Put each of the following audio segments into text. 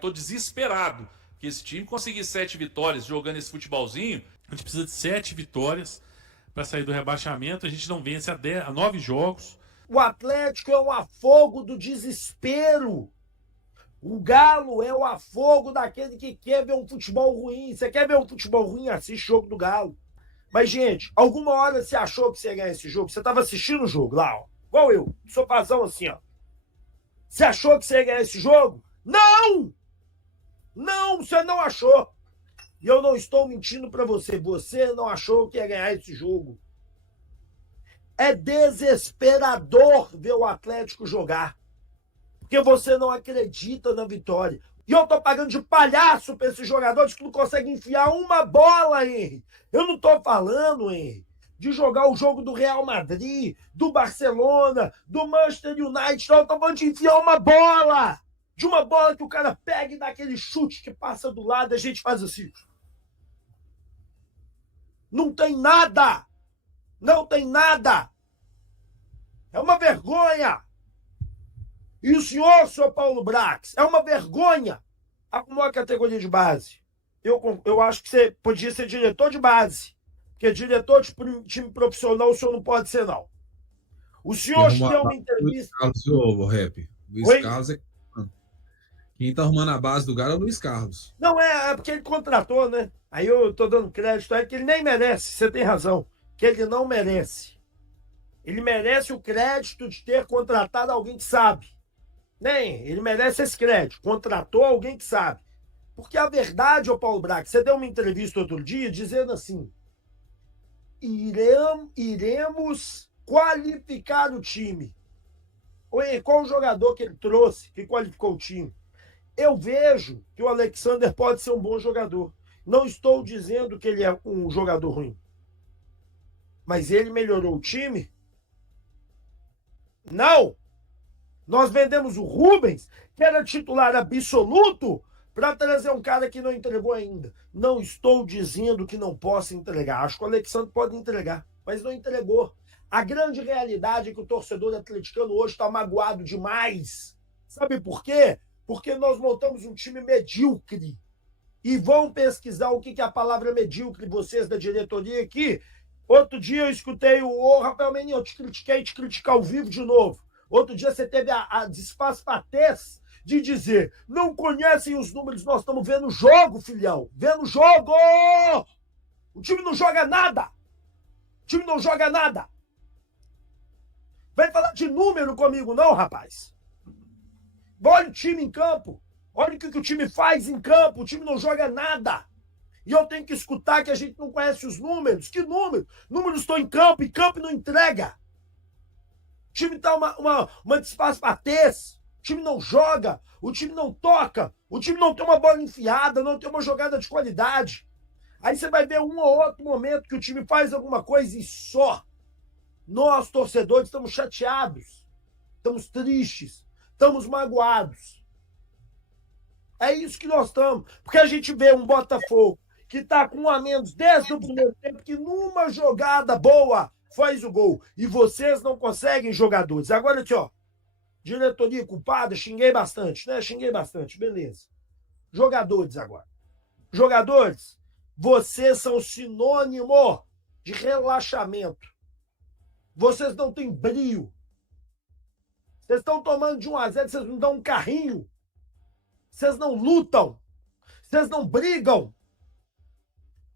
Tô desesperado que esse time conseguir 7 vitórias jogando esse futebolzinho. A gente precisa de 7 vitórias para sair do rebaixamento. A gente não vence há 9 jogos. O Atlético é o afogo do desespero. O Galo é o afogo daquele que quer ver um futebol ruim. Você quer ver um futebol ruim? Assiste o jogo do Galo. Mas, gente, alguma hora você achou que você ia ganhar esse jogo? Você estava assistindo o jogo lá, ó. Igual eu, sofazão assim, ó. Você achou que você ia ganhar esse jogo? Não! Não, você não achou. E eu não estou mentindo para você. Você não achou que ia ganhar esse jogo. É desesperador ver o Atlético jogar. Porque você não acredita na vitória. E eu tô pagando de palhaço para esses jogadores que não conseguem enfiar uma bola, Henry. Eu não tô falando, Henry, de jogar o jogo do Real Madrid, do Barcelona, do Manchester United. Não, eu tô falando de enfiar uma bola. De uma bola que o cara pega e dá aquele chute que passa do lado e a gente faz assim. Não tem nada. Não tem nada. É uma vergonha. E o senhor Paulo Brax, é uma vergonha arrumar a categoria de base. Eu acho que você podia ser diretor de base. Porque diretor de time profissional o senhor não pode ser, não. O senhor deu uma entrevista... Luiz Carlos, Rap. Luiz Carlos é... Quem tá arrumando a base do Galo é o Luiz Carlos. Não, é porque ele contratou, né? Aí eu tô dando crédito a ele que ele nem merece, você tem razão. Que ele não merece. Ele merece o crédito de ter contratado alguém que sabe. Nem, ele merece esse crédito. Contratou alguém que sabe. Porque a verdade, ô Paulo Braga, você deu uma entrevista outro dia dizendo assim: iremos qualificar o time. Oi, qual o jogador que ele trouxe que qualificou o time? Eu vejo que o Alexander pode ser um bom jogador. Não estou dizendo que ele é um jogador ruim. Mas ele melhorou o time? Não! Nós vendemos o Rubens, que era titular absoluto, para trazer um cara que não entregou ainda. Não estou dizendo que não possa entregar. Acho que o Alexandre pode entregar, mas não entregou. A grande realidade é que o torcedor atleticano hoje está magoado demais. Sabe por quê? Porque nós montamos um time medíocre. E vão pesquisar o que é a palavra medíocre, vocês da diretoria aqui. Outro dia eu escutei o Rafael Meninho, eu te criticar ao vivo de novo. Outro dia você teve a desfasfatez de dizer: não conhecem os números, nós estamos vendo o jogo, filhão. Vendo o jogo! O time não joga nada. O time não joga nada. Vem falar de número comigo não, rapaz. Olha o time em campo. Olha o que o time faz em campo. O time não joga nada. E eu tenho que escutar que a gente não conhece os números. Que número? Números estão em campo e campo não entrega. O time está uma desfasfatez. O time não joga. O time não toca. O time não tem uma bola enfiada. Não tem uma jogada de qualidade. Aí você vai ver um ou outro momento que o time faz alguma coisa e só. Nós, torcedores, estamos chateados. Estamos tristes. Estamos magoados. É isso que nós estamos. Porque a gente vê um Botafogo que está com um a menos desde o primeiro tempo, que numa jogada boa faz o gol. E vocês não conseguem jogadores. Agora aqui, ó. Diretoria culpada, xinguei bastante, né? Xinguei bastante, beleza. Jogadores agora. Jogadores, vocês são sinônimo de relaxamento. Vocês não têm brio. Vocês estão tomando de 1-0, vocês não dão um carrinho. Vocês não lutam. Vocês não brigam.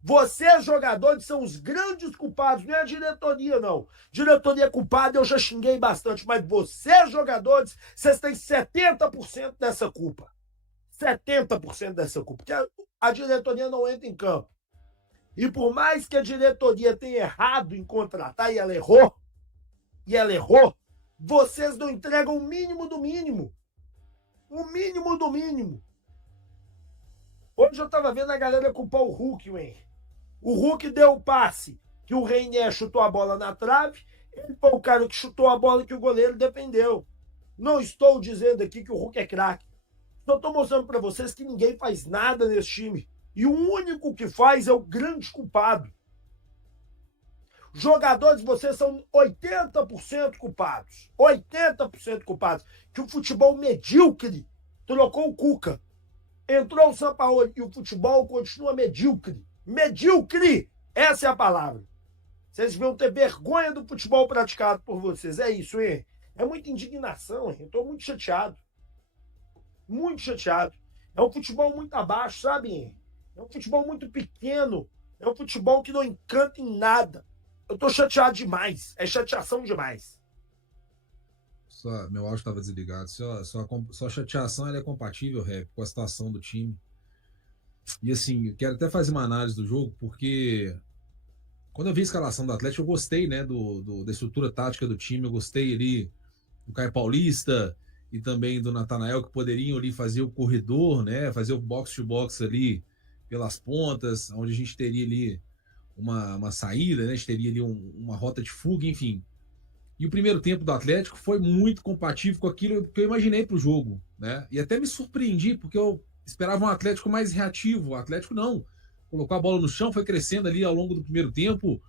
Vocês, jogadores, são os grandes culpados. Não é a diretoria, não. Diretoria culpada eu já xinguei bastante. Mas vocês, jogadores, vocês têm 70% dessa culpa. 70% dessa culpa. Porque a diretoria não entra em campo. E por mais que a diretoria tenha errado em contratar, e ela errou, vocês não entregam o mínimo do mínimo. O mínimo do mínimo. Hoje eu tava vendo a galera culpar o Hulk, hein? O Hulk deu o passe que o Reinier chutou a bola na trave. Ele foi o cara que chutou a bola que o goleiro defendeu. Não estou dizendo aqui que o Hulk é craque. Só estou mostrando para vocês que ninguém faz nada nesse time. E o único que faz é o grande culpado. Jogadores, vocês são 80% culpados. 80% culpados. Que o futebol medíocre trocou o Cuca. Entrou o Sampaoli e o futebol continua medíocre. Medíocre! Essa é a palavra. Vocês vão ter vergonha do futebol praticado por vocês. É isso, hein? É muita indignação, hein? Eu tô muito chateado. Muito chateado. É um futebol muito abaixo, sabe, hein? É um futebol muito pequeno. É um futebol que não encanta em nada. Eu tô chateado demais. É chateação demais. Meu áudio estava desligado. Sua chateação ela é compatível, Rap, com a situação do time. E assim, eu quero até fazer uma análise do jogo, porque quando eu vi a escalação do Atlético, eu gostei, né, da estrutura tática do time. Eu gostei ali do Caio Paulista e também do Natanael, que poderiam ali fazer o corredor, né, fazer o box-to-box ali pelas pontas, onde a gente teria ali uma saída, né, a gente teria ali uma rota de fuga, enfim. E o primeiro tempo do Atlético foi muito compatível com aquilo que eu imaginei para o jogo, né? E até me surpreendi, porque eu esperava um Atlético mais reativo. O Atlético não. Colocou a bola no chão, foi crescendo ali ao longo do primeiro tempo,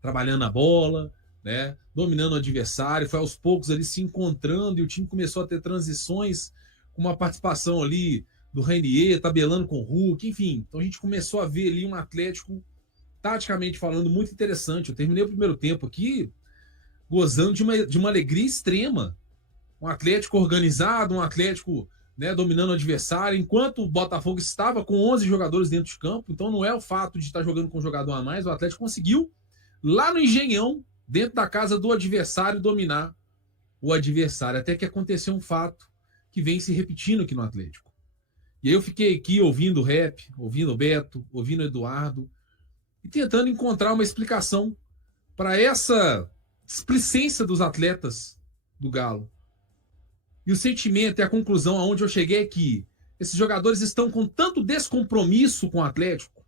trabalhando a bola, né? Dominando o adversário, foi aos poucos ali se encontrando e o time começou a ter transições com uma participação ali do Reinier, tabelando com o Hulk, enfim. Então a gente começou a ver ali um Atlético, taticamente falando, muito interessante. Eu terminei o primeiro tempo aqui gozando de uma alegria extrema. Um Atlético organizado, um Atlético, né, dominando o adversário, enquanto o Botafogo estava com 11 jogadores dentro de campo. Então não é o fato de estar jogando com um jogador a mais, o Atlético conseguiu, lá no Engenhão, dentro da casa do adversário, dominar o adversário. Até que aconteceu um fato que vem se repetindo aqui no Atlético. E aí eu fiquei aqui ouvindo o Rap, ouvindo o Beto, ouvindo o Eduardo, e tentando encontrar uma explicação para essa displicência dos atletas do Galo. E o sentimento e a conclusão aonde eu cheguei é que esses jogadores estão com tanto descompromisso com o Atlético,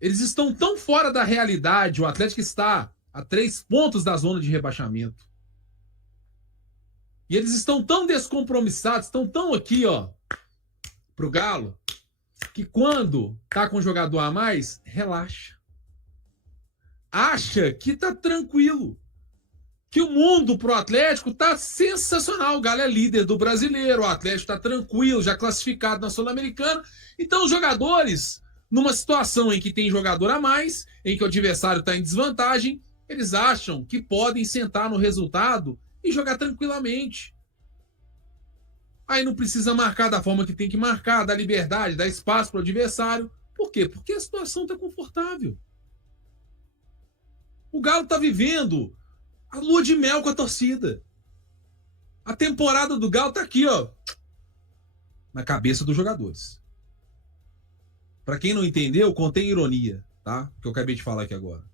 eles estão tão fora da realidade, o Atlético está a 3 pontos da zona de rebaixamento. E eles estão tão descompromissados, estão tão aqui, ó, pro Galo, que quando tá com um jogador a mais, relaxa. Acha que tá tranquilo, que o mundo pro Atlético tá sensacional. O Galo é líder do Brasileiro, o Atlético tá tranquilo, já classificado na Sul-Americana. Então os jogadores, numa situação em que tem jogador a mais, em que o adversário está em desvantagem, eles acham que podem sentar no resultado e jogar tranquilamente. Aí não precisa marcar da forma que tem que marcar, dar liberdade, dar espaço pro adversário. Por quê? Porque a situação tá confortável. O Galo tá vivendo a lua de mel com a torcida. A temporada do Galo tá aqui, ó, na cabeça dos jogadores. Para quem não entendeu, contém ironia, tá? Que eu acabei de falar aqui agora.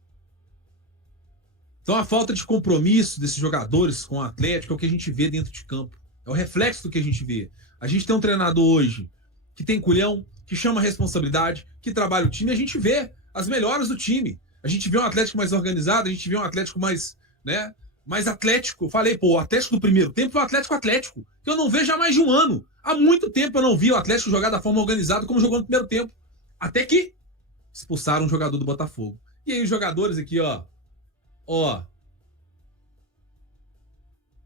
Então a falta de compromisso desses jogadores com o Atlético é o que a gente vê dentro de campo. É o reflexo do que a gente vê. A gente tem um treinador hoje que tem culhão, que chama a responsabilidade, que trabalha o time, e a gente vê as melhoras do time. A gente vê um Atlético mais organizado, a gente vê um Atlético mais, né, mais atlético. Eu falei, pô, o Atlético do primeiro tempo é o Atlético, que eu não vejo há mais de um ano. Há muito tempo eu não vi o Atlético jogar da forma organizada como jogou no primeiro tempo. Até que expulsaram um jogador do Botafogo. E aí os jogadores aqui, ó.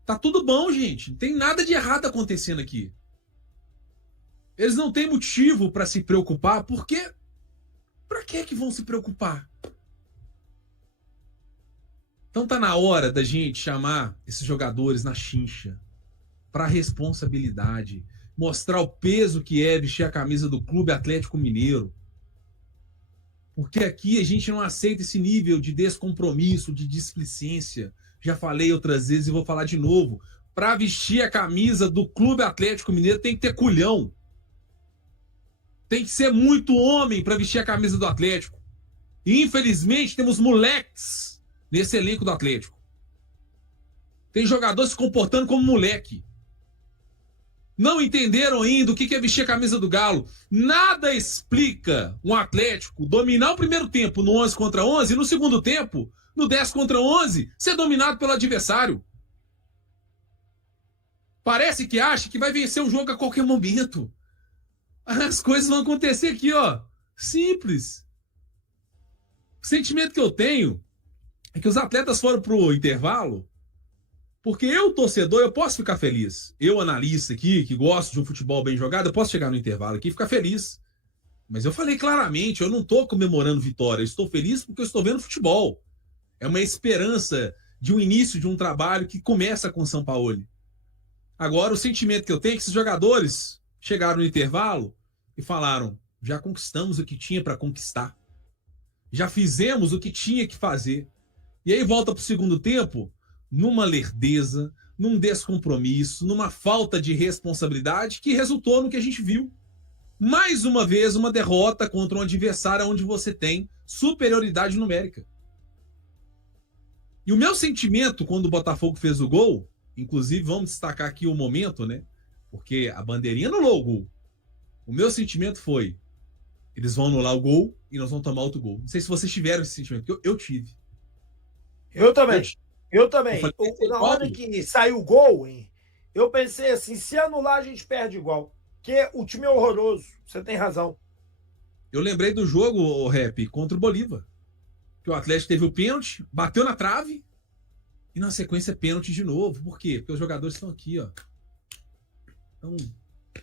Tá tudo bom, gente. Não tem nada de errado acontecendo aqui. Eles não têm motivo para se preocupar, porque para que vão se preocupar? Então tá na hora da gente chamar esses jogadores na chincha, para responsabilidade, mostrar o peso que é vestir a camisa do Clube Atlético Mineiro. Porque aqui a gente não aceita esse nível de descompromisso, de displicência. Já falei outras vezes e vou falar de novo. Para vestir a camisa do Clube Atlético Mineiro tem que ter culhão. Tem que ser muito homem para vestir a camisa do Atlético. E infelizmente temos moleques nesse elenco do Atlético. Tem jogadores se comportando como moleque. Não entenderam ainda o que é vestir a camisa do Galo. Nada explica um Atlético dominar o primeiro tempo no 11 contra 11 e no segundo tempo, no 10 contra 11, ser dominado pelo adversário. Parece que acha que vai vencer o jogo a qualquer momento. As coisas vão acontecer aqui, ó. Simples. O sentimento que eu tenho é que os atletas foram pro intervalo Porque eu, torcedor, eu posso ficar feliz. Eu, analista aqui, que gosto de um futebol bem jogado, eu posso chegar no intervalo aqui e ficar feliz. Mas eu falei claramente, eu não estou comemorando vitória, eu estou feliz porque eu estou vendo futebol. É uma esperança de um início de um trabalho que começa com o Sampaoli. Agora, o sentimento que eu tenho é que esses jogadores chegaram no intervalo e falaram: já conquistamos o que tinha para conquistar. Já fizemos o que tinha que fazer. E aí volta para o segundo tempo numa lerdeza, num descompromisso, numa falta de responsabilidade que resultou no que a gente viu. Mais uma vez, uma derrota contra um adversário onde você tem superioridade numérica. E o meu sentimento quando o Botafogo fez o gol, inclusive vamos destacar aqui o momento, né? Porque a bandeirinha anulou o gol. O meu sentimento foi: eles vão anular o gol e nós vamos tomar outro gol. Não sei se vocês tiveram esse sentimento, porque eu tive. Eu também. Eu também. Eu falei, Na hora que saiu o gol, hein, eu pensei assim, se anular a gente perde igual. Porque o time é horroroso. Você tem razão. Eu lembrei do jogo, o Rap, contra o Bolívar. Que o Atlético teve o pênalti, bateu na trave e na sequência pênalti de novo. Por quê? Porque os jogadores estão aqui, ó. Estão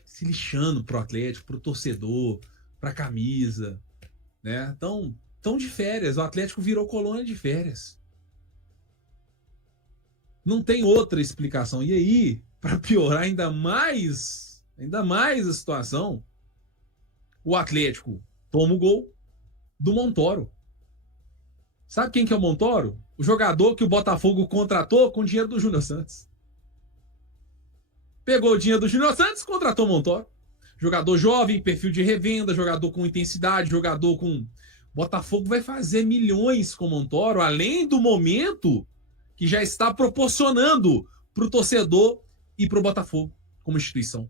se lixando pro Atlético, pro torcedor, pra camisa, né? Estão de férias. O Atlético virou colônia de férias. Não tem outra explicação. E aí, para piorar ainda mais a situação, o Atlético toma o gol do Montoro. Sabe quem que é o Montoro? O jogador que o Botafogo contratou com o dinheiro do Júnior Santos. Pegou o dinheiro do Júnior Santos, contratou o Montoro. Jogador jovem, perfil de revenda, jogador com intensidade, jogador com... Botafogo vai fazer milhões com o Montoro, além do momento que já está proporcionando para o torcedor e para o Botafogo como instituição.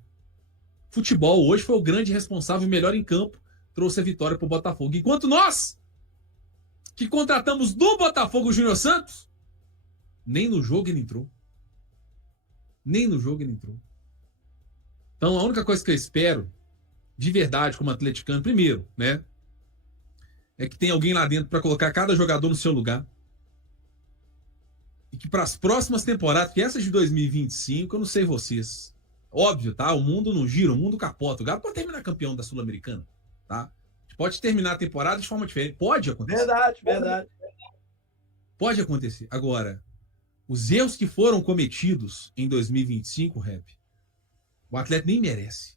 Futebol hoje foi o grande responsável, o melhor em campo, trouxe a vitória para o Botafogo. Enquanto nós, que contratamos do Botafogo o Júnior Santos, nem no jogo ele entrou. Nem no jogo ele entrou. Então a única coisa que eu espero, de verdade, como atleticano, primeiro, né, é que tem alguém lá dentro para colocar cada jogador no seu lugar. E que para as próximas temporadas, que essa de 2025, eu não sei vocês. Óbvio, tá? O mundo não gira, o mundo capota. O Galo pode terminar campeão da Sul-Americana, tá? Pode terminar a temporada de forma diferente. Pode acontecer. Verdade. Pode acontecer. Agora, os erros que foram cometidos em 2025, Rap, o Atlético nem merece.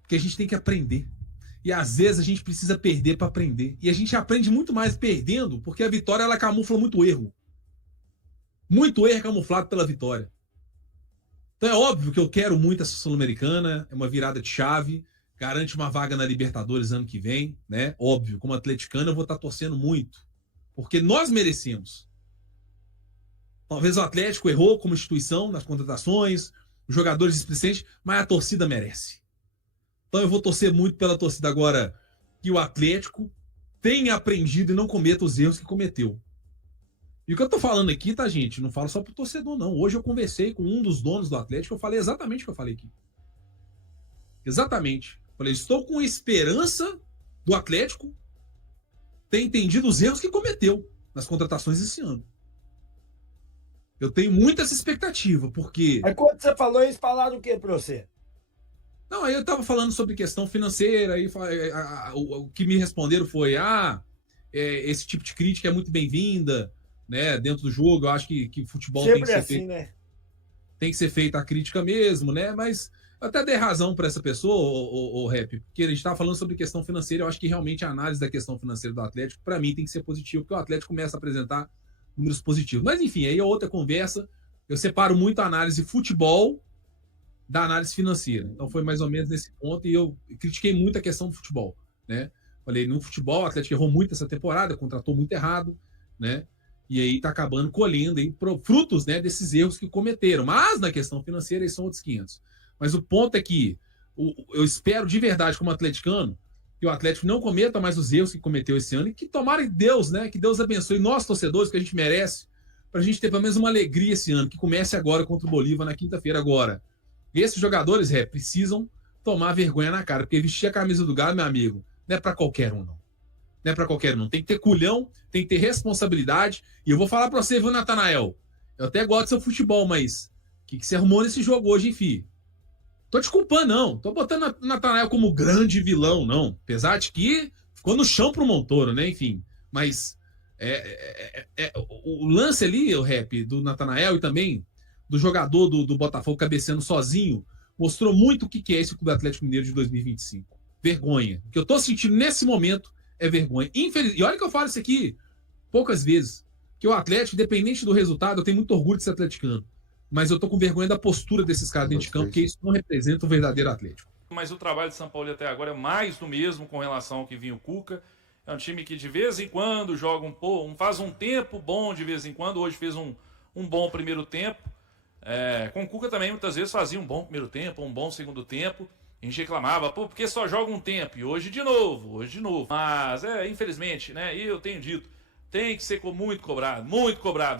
Porque a gente tem que aprender. E às vezes a gente precisa perder para aprender. E a gente aprende muito mais perdendo, porque a vitória ela camufla muito erro. Muito erro camuflado pela vitória. Então é óbvio que eu quero muito essa Sul-Americana, é uma virada de chave, garante uma vaga na Libertadores ano que vem, né? Óbvio, como atleticano eu vou estar torcendo muito, porque nós merecemos. Talvez o Atlético errou como instituição nas contratações, os jogadores displicentes, mas a torcida merece. Então eu vou torcer muito pela torcida agora que o Atlético tenha aprendido e não cometa os erros que cometeu. E o que eu tô falando aqui, tá, gente? Não falo só pro torcedor, não. Hoje eu conversei com um dos donos do Atlético, eu falei exatamente o que eu falei aqui. Exatamente. Falei, estou com esperança do Atlético ter entendido os erros que cometeu nas contratações esse ano. Eu tenho muita essa expectativa, porque... Aí quando você falou isso, falaram o que pra você? Não, aí eu tava falando sobre questão financeira, aí o que me responderam foi, esse tipo de crítica é muito bem-vinda, né, dentro do jogo, eu acho que futebol sempre tem que ser assim, feito, né? Tem que ser feita a crítica mesmo, né, mas eu até dei razão para essa pessoa, o Rap, porque a gente tava falando sobre questão financeira, eu acho que realmente a análise da questão financeira do Atlético, para mim, tem que ser positiva, porque o Atlético começa a apresentar números positivos. Mas enfim, aí é outra conversa, eu separo muito a análise futebol da análise financeira. Então foi mais ou menos nesse ponto e eu critiquei muito a questão do futebol, né? Falei, no futebol o Atlético errou muito essa temporada, contratou muito errado, né? E aí tá acabando colhendo aí frutos, né, desses erros que cometeram. Mas na questão financeira eles são outros 500. Mas o ponto é que eu espero de verdade como atleticano que o Atlético não cometa mais os erros que cometeu esse ano e que tomara Deus, né, que Deus abençoe nós torcedores, que a gente merece, pra gente ter pelo menos uma alegria esse ano, que comece agora contra o Bolívar na quinta-feira agora. Esses jogadores, precisam tomar vergonha na cara, porque vestir a camisa do Galo, meu amigo, não é pra qualquer um, não. Não é pra qualquer um, não. Tem que ter culhão, tem que ter responsabilidade. E eu vou falar pra você, viu, Natanael? Eu até gosto do seu futebol, mas o que você arrumou nesse jogo hoje, enfim? Tô te culpando, não. Tô botando o Natanael como grande vilão, não. Apesar de que ficou no chão pro Montoro, né? Enfim. Mas o lance ali, o rap do Natanael e também do jogador do Botafogo cabeceando sozinho, mostrou muito o que é esse Clube Atlético Mineiro de 2025. Vergonha. O que eu tô sentindo nesse momento é vergonha. E olha que eu falo isso aqui poucas vezes. Que o Atlético, independente do resultado, eu tenho muito orgulho de ser atleticano. Mas eu tô com vergonha da postura desses caras dentro de campo, porque isso não representa o verdadeiro Atlético. Mas o trabalho de São Paulo até agora é mais do mesmo com relação ao que vinha o Cuca. É um time que de vez em quando joga faz um tempo bom de vez em quando. Hoje fez um bom primeiro tempo. Com o Cuca também muitas vezes fazia um bom primeiro tempo, um bom segundo tempo. A gente reclamava, porque só joga um tempo. E hoje de novo. Mas, infelizmente, né? E eu tenho dito, tem que ser muito cobrado.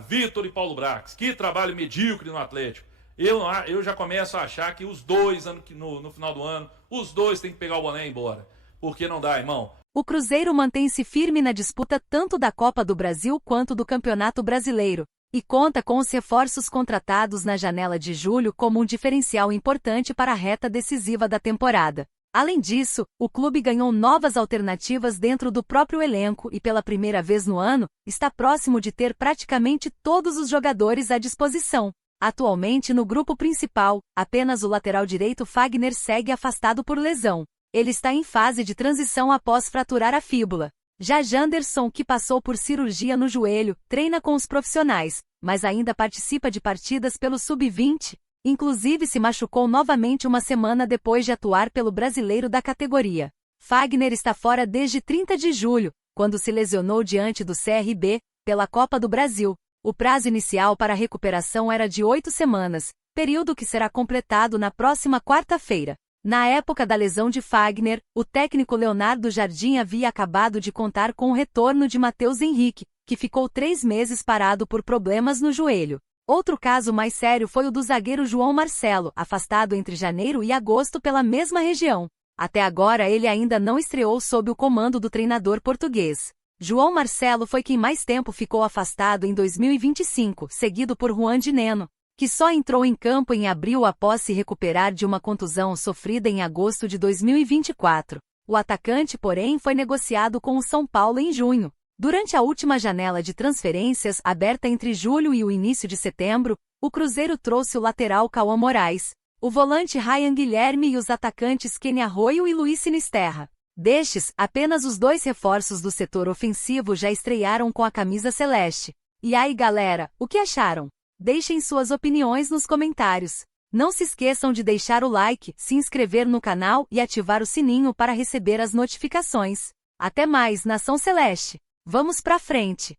Vitor e Paulo Brax, que trabalho medíocre no Atlético. Eu já começo a achar que os dois, no final do ano, os dois têm que pegar o boné e ir embora. Porque não dá, irmão. O Cruzeiro mantém-se firme na disputa tanto da Copa do Brasil quanto do Campeonato Brasileiro, e conta com os reforços contratados na janela de julho como um diferencial importante para a reta decisiva da temporada. Além disso, o clube ganhou novas alternativas dentro do próprio elenco e pela primeira vez no ano, está próximo de ter praticamente todos os jogadores à disposição. Atualmente no grupo principal, apenas o lateral direito Fagner segue afastado por lesão. Ele está em fase de transição após fraturar a fíbula. Já Janderson, que passou por cirurgia no joelho, treina com os profissionais, mas ainda participa de partidas pelo Sub-20. Inclusive se machucou novamente uma semana depois de atuar pelo brasileiro da categoria. Fagner está fora desde 30 de julho, quando se lesionou diante do CRB, pela Copa do Brasil. O prazo inicial para a recuperação era de 8 semanas, período que será completado na próxima quarta-feira. Na época da lesão de Fagner, o técnico Leonardo Jardim havia acabado de contar com o retorno de Matheus Henrique, que ficou 3 meses parado por problemas no joelho. Outro caso mais sério foi o do zagueiro João Marcelo, afastado entre janeiro e agosto pela mesma região. Até agora ele ainda não estreou sob o comando do treinador português. João Marcelo foi quem mais tempo ficou afastado em 2025, seguido por Juan de Neno, que só entrou em campo em abril após se recuperar de uma contusão sofrida em agosto de 2024. O atacante, porém, foi negociado com o São Paulo em junho. Durante a última janela de transferências, aberta entre julho e o início de setembro, o Cruzeiro trouxe o lateral Cauã Moraes, o volante Ryan Guilherme e os atacantes Kenny Arroyo e Luiz Sinisterra. Destes, apenas os 2 reforços do setor ofensivo já estrearam com a camisa celeste. E aí, galera, o que acharam? Deixem suas opiniões nos comentários. Não se esqueçam de deixar o like, se inscrever no canal e ativar o sininho para receber as notificações. Até mais, Nação Celeste! Vamos pra frente!